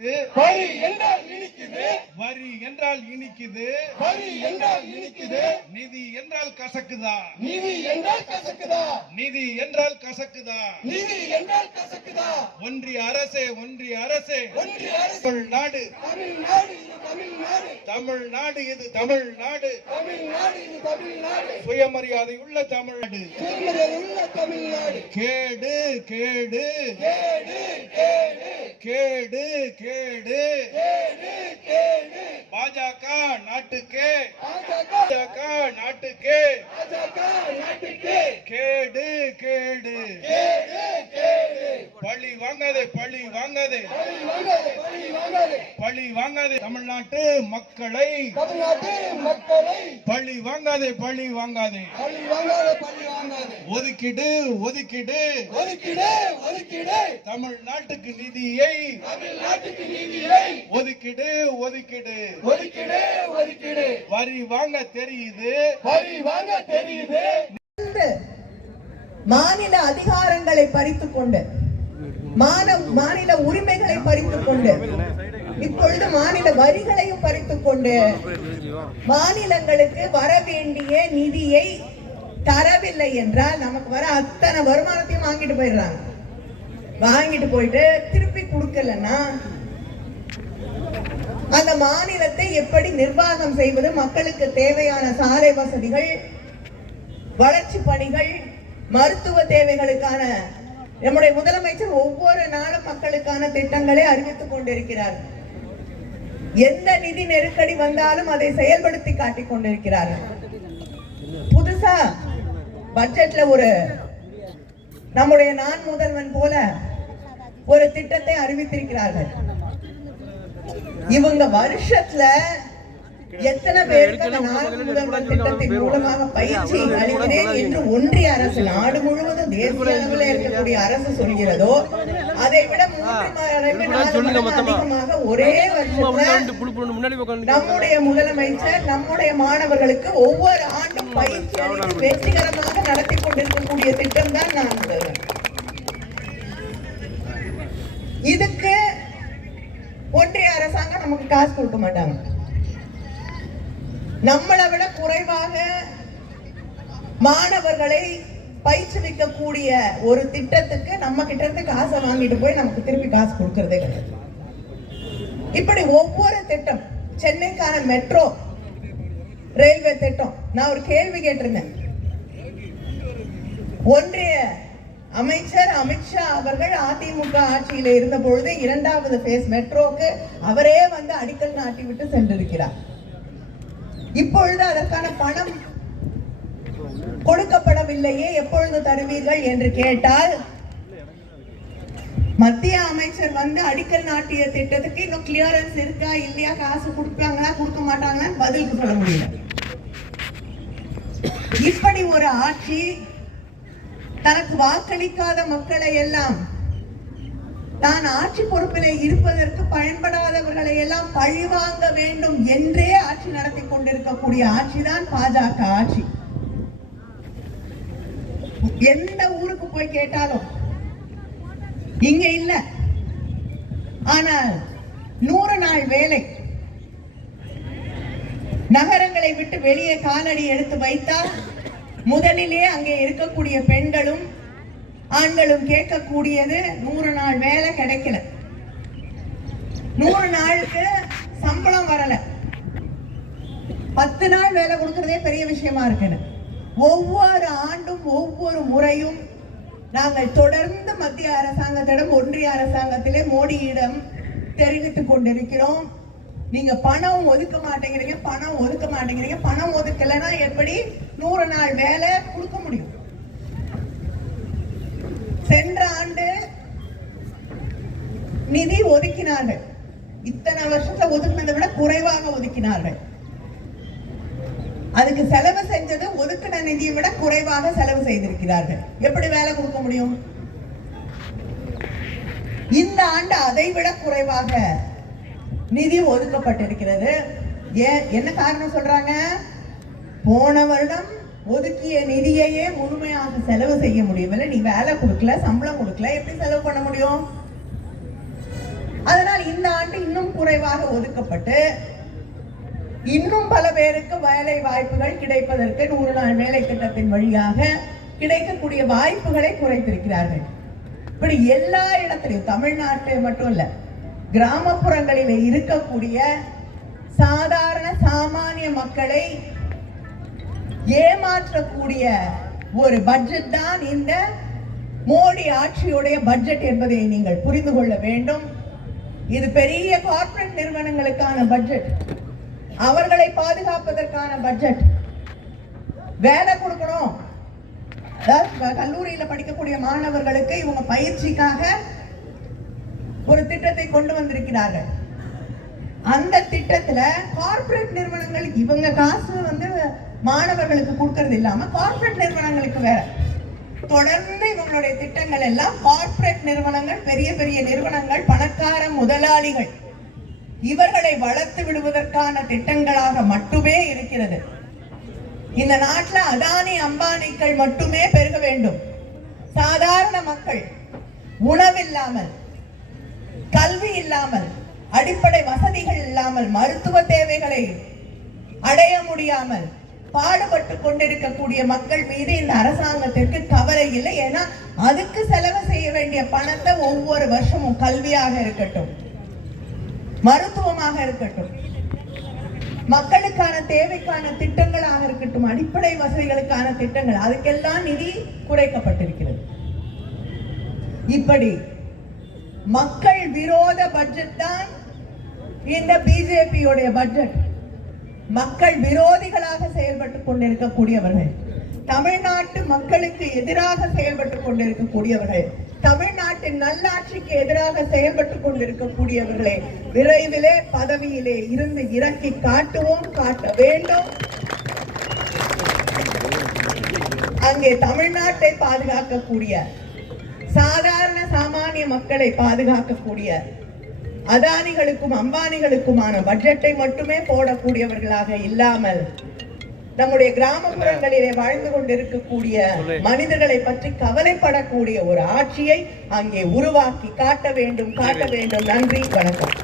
வரி என்றால் இனிக்குது, வரி என்றால் இனிக்குது, வரி என்றால் இனிக்குது, நிதி என்றால் கசக்குதா, நிதி என்றால் கசக்குதா, நிதி என்றால் கசக்குதா, நிதி என்றால் கசக்குதா. ஒன்றிய அரசே, ஒன்றிய அரசே, ஒன்றிய அரசு தமிழ்நாடு, தமிழ்நாடு இது தமிழ்நாடு, தமிழ்நாடு இது தமிழ்நாடு, தமிழ்நாடு இது தமிழ்நாடு, சுயமரியாதை உள்ள தமிழ்நாடு, சுயமரியாதையுள்ள தமிழ்நாடு. கேடு கேடு கேடு கேடு கேடு கேடு கேடு கேடு. பாஜக நாட்டுக்கே, பாஜக பாஜக நாட்டுக்கே பாஜக நாட்டுக்கு கேடு கேடு. கேடு கேடு. பழி வாங்காதே, பழி வாங்காதே, பழி வாங்காதே, பழி வாங்காதே, பழி வாங்காதே, தமிழ்நாட்டு மக்களை தமிழ்நாட்டு மக்களை பழி வாங்காதே, பழி வாங்காதே, பழி வாங்காதே, பழி வாங்காதே. ஒதுக்கிடு ஒதுக்கிடு, ஒதுக்கிடு ஒதுக்கிடு, தமிழ்நாட்டுக்கு நிதியை தமிழ்நாட்டுக்கு நீதியை ஒதுக்கிடு ஒதுக்கிடு. ஒதுக்கிடு ஒதுக்கிடு. வரி வாங்க தெரியுது, வரி வாங்க தெரியுது, மாநில அதிகாரங்களை பறித்துக் கொண்டு, மாநில உரிமைகளை பறித்துக் கொண்டு, இப்பொழுது மாநில வரிகளையும் பறித்துக் கொண்டு மாநிலங்களுக்கு வர வேண்டிய நிதியை தரவில்லை என்றால் நமக்கு வர அத்தனை வருமானத்தையும் வாங்கிட்டு போயிடுறாங்க. வாங்கிட்டு போயிட்டு திருப்பி கொடுக்கலன்னா அந்த மாநிலத்தை எப்படி நிர்வாகம் செய்வது? மக்களுக்கு தேவையான சாலை வசதிகள், வளர்ச்சி பணிகள், மருத்துவ தேவைகளுக்கான நம்முடைய முதலமைச்சர் ஒவ்வொரு நாளும் மக்களுக்கான திட்டங்களை அறிவித்துக் கொண்டிருக்கிறார். எந்த நிதி நெருக்கடி வந்தாலும் அதை செயல்படுத்தி காட்டிக் கொண்டிருக்கிறார்கள். புதுசா பட்ஜெட்ல ஒரு நம்முடைய நான் முதல்வன் போல ஒரு திட்டத்தை அறிவித்திருக்கிறார்கள். இவங்க வருஷத்துல எத்தனை பேருக்கு அந்த நான் முதல்வன் திட்டத்தின் மூலமாக பயிற்சி அளிக்கிறேன் என்று ஒன்றிய அரசு, நாடு முழுவதும் தேசிய அளவில் இருக்கக்கூடிய அரசு சொல்கிறதோ அதை விட 3 மடங்கு அதிகமாக ஒரே வருஷத்துல நம்முடைய முதலமைச்சர் நம்முடைய மாணவர்களுக்கு ஒவ்வொரு ஆண்டும் பயிற்சி அளித்து வெற்றிகரமாக நடத்தி கொண்டிருக்கக்கூடிய திட்டம் தான் நான் முதல்வன். இதுக்கு ஒன்றிய அரசாங்கம் நமக்கு காசு கொடுக்க மாட்டாங்க. நம்மளை விட குறைவாக மாணவர்களை பயிற்றுவிக்கக்கூடிய ஒரு திட்டத்துக்கு நம்ம கிட்ட இருந்து காசை வாங்கிட்டு போய் நமக்கு திருப்பி காசு கொடுக்கறதே கிடையாது. இப்படி ஒவ்வொரு திட்டம், சென்னைக்கான மெட்ரோ ரயில்வே திட்டம், நான் ஒரு கேள்வி கேட்டிருந்தேன். ஒன்றிய அமைச்சர் அமித்ஷா அவர்கள் அதிமுக ஆட்சியில் இருந்த பொழுது 2வது பேஸ் மெட்ரோக்கு அவரே வந்து அடிக்கல் நாட்டி விட்டு சென்றிருக்கிறார். இப்பொழுது அதற்கான பணம் கொடுக்கப்படவில்லையே, எப்பொழுது தருவீர்கள் என்று கேட்டால் மத்திய அமைச்சர் வந்து அடிக்கல் நாட்டிய திட்டத்துக்கு இன்னும் கிளியரன்ஸ் இருக்கா இல்லையா, காசு கொடுப்பாங்களா கொடுக்க மாட்டாங்களா பதிலுக்கு சொல்ல முடியல. இப்படி ஒரு ஆட்சி தனக்கு வாக்களிக்காத மக்களை எல்லாம், தான் ஆட்சி பொறுப்பிலே இருப்பதற்கு பயன்படாதவர்களை எல்லாம் பழிவாங்க வேண்டும் என்றே ஆட்சி நடத்தி கொண்டிருக்கக்கூடிய ஆட்சிதான் பாஜக ஆட்சி. எந்த ஊருக்கு போய் கேட்டாலும் இங்க இல்ல, ஆனால் 100 நாள் வேலை நகரங்களை விட்டு வெளியே காலடி எடுத்து வைத்தால் முதலிலே அங்கே இருக்கக்கூடிய பெண்களும் ஆண்களும் கேட்கக்கூடியது 100 நாள் வேலை கிடைக்கல, 100 நாளுக்கு சம்பளம் வரல, 10 நாள் வேலை கொடுக்கறதே பெரிய விஷயமா இருக்குன்னு ஒவ்வொரு ஆண்டும் ஒவ்வொரு முறையும் நாங்கள் தொடர்ந்து மத்திய அரசாங்கத்திடம் ஒன்றிய அரசாங்கத்திலே மோடியிடம் தெரிவித்துக் கொண்டிருக்கிறோம். நீங்க பணம் ஒதுக்க மாட்டேங்கிறீங்க, பணம் ஒதுக்க மாட்டேங்கிறீங்க, பணம் ஒதுக்கலைன்னா எப்படி 100 நாள் வேலை கொடுக்க முடியும்? சென்ற ஆண்டு நிதி ஒதுக்கினார்கள், இத்தனை வருஷத்துல ஒதுக்கினதை விட குறைவாக ஒதுக்கினார்கள். அதுக்கு செலவு செஞ்சது ஒதுக்கின நிதியை விட குறைவாக செலவு செய்திருக்கிறார்கள். எப்படி வேலை கொடுக்க முடியும்? இந்த ஆண்டு அதை விட குறைவாக நிதி ஒதுக்கப்பட்டிருக்கிறது. என்ன காரணம் சொல்றாங்க? போன வருடம் ஒதுக்கிய நிதியையே முழுமையாக செலவு செய்ய முடியவில்லை. நீ வேலை கொடுக்கல, சம்பளம் கொடுக்கல, எப்படி செலவு பண்ண முடியும்? அதனால் இந்த ஆண்டு இன்னும் குறைவாக ஒதுக்கப்பட்டு இன்னும் பல பேருக்கு வேலை வாய்ப்புகள் கிடைப்பதற்கு 100 நாள் வேலை திட்டத்தின் வழியாக கிடைக்கக்கூடிய வாய்ப்புகளை குறைத்திருக்கிறார்கள். இப்படி எல்லா இடத்திலும் தமிழ்நாட்டில் மட்டும் இல்ல, கிராமப்புறங்களில் இருக்கக்கூடிய சாதாரண சாமானிய மக்களை ஏமாற்றக்கூடிய ஒரு பட்ஜெட் தான் இந்த மோடி ஆட்சியுடைய பட்ஜெட் என்பதை நீங்கள் புரிந்து கொள்ள வேண்டும். இது பெரிய கார்ப்பரேட் நிறுவனங்களுக்கான பட்ஜெட், அவர்களை பாதுகாப்பதற்கான பட்ஜெட். வேலை கொடுக்கணும், கல்லூரியில படிக்கக்கூடிய மாணவர்களுக்கு இவங்க பயிற்சிக்காக ஒரு திட்டத்தை கொண்டு வந்திருக்கிறார்கள். அந்த திட்டத்துல கார்ப்பரேட் நிறுவனங்கள் இவங்க காசு மாணவர்களுக்கு கொடுக்கறது இல்லாம கார்ப்பரேட் நிறுவனங்களுக்கு வேற தொடர்ந்து இவங்களுடைய திட்டங்கள் எல்லாம் கார்ப்பரேட் நிறுவனங்கள், பெரிய பெரிய நிறுவனங்கள், பணக்கார முதலாளிகள் இவர்களை வளர்த்து விடுவதற்கான திட்டங்களாக மட்டுமே இருக்கிறது. இந்த நாட்டில் அதானி அம்பானிகள் மட்டுமே பெருக வேண்டும். சாதாரண மக்கள் உணவில்லாமல், கல்வி இல்லாமல், அடிப்படை வசதிகள் இல்லாமல், மருத்துவ தேவைகளை அடைய முடியாமல் பாடுபட்டு கொண்டிருக்கக்கூடிய மக்கள் மீது இந்த அரசாங்கத்திற்கு கவலை இல்லை. ஏன்னா அதுக்கு செலவு செய்ய வேண்டிய பணத்தை ஒவ்வொரு வருஷமும் கல்வியாக இருக்கட்டும், மருத்துவமாக இருக்கட்டும், மக்களுக்கான தேவைக்கான திட்டங்களாக இருக்கட்டும், அடிப்படை வசதிகளுக்கான திட்டங்கள், அதுக்கெல்லாம் நிதி குறைக்கப்பட்டிருக்கிறது. இப்படி மக்கள் விரோத பட்ஜெட் தான் இந்த பிஜேபியுடைய பட்ஜெட். மக்கள் விரோதிகளாக செயல்பட்டுக் கொண்டிருக்கக்கூடியவர்கள், தமிழ்நாட்டு மக்களுக்கு எதிராக செயல்பட்டுக் கொண்டிருக்கக்கூடியவர்கள், தமிழ்நாட்டின் நல்லாட்சிக்கு எதிராக செயல்பட்டுக் கொண்டிருக்கக்கூடியவர்களை விரைவிலே பதவியிலே இருந்து இறக்கி காட்டுவோம், காட்ட வேண்டும். அங்கே தமிழ்நாட்டை பாதுகாக்கக்கூடிய, சாதாரண சாமானிய மக்களை பாதுகாக்கக்கூடிய, அதானிகளுக்கும் அம்பானிகளுக்குமான பட்ஜெட்டை மட்டுமே போடக்கூடியவர்களாக இல்லாமல் நம்முடைய கிராமப்புறங்களிலே வாழ்ந்து கொண்டிருக்கக்கூடிய மனிதர்களை பற்றி கவலைப்படக்கூடிய ஒரு ஆட்சியை அங்கே உருவாக்கி காட்ட வேண்டும். நன்றி, வணக்கம்.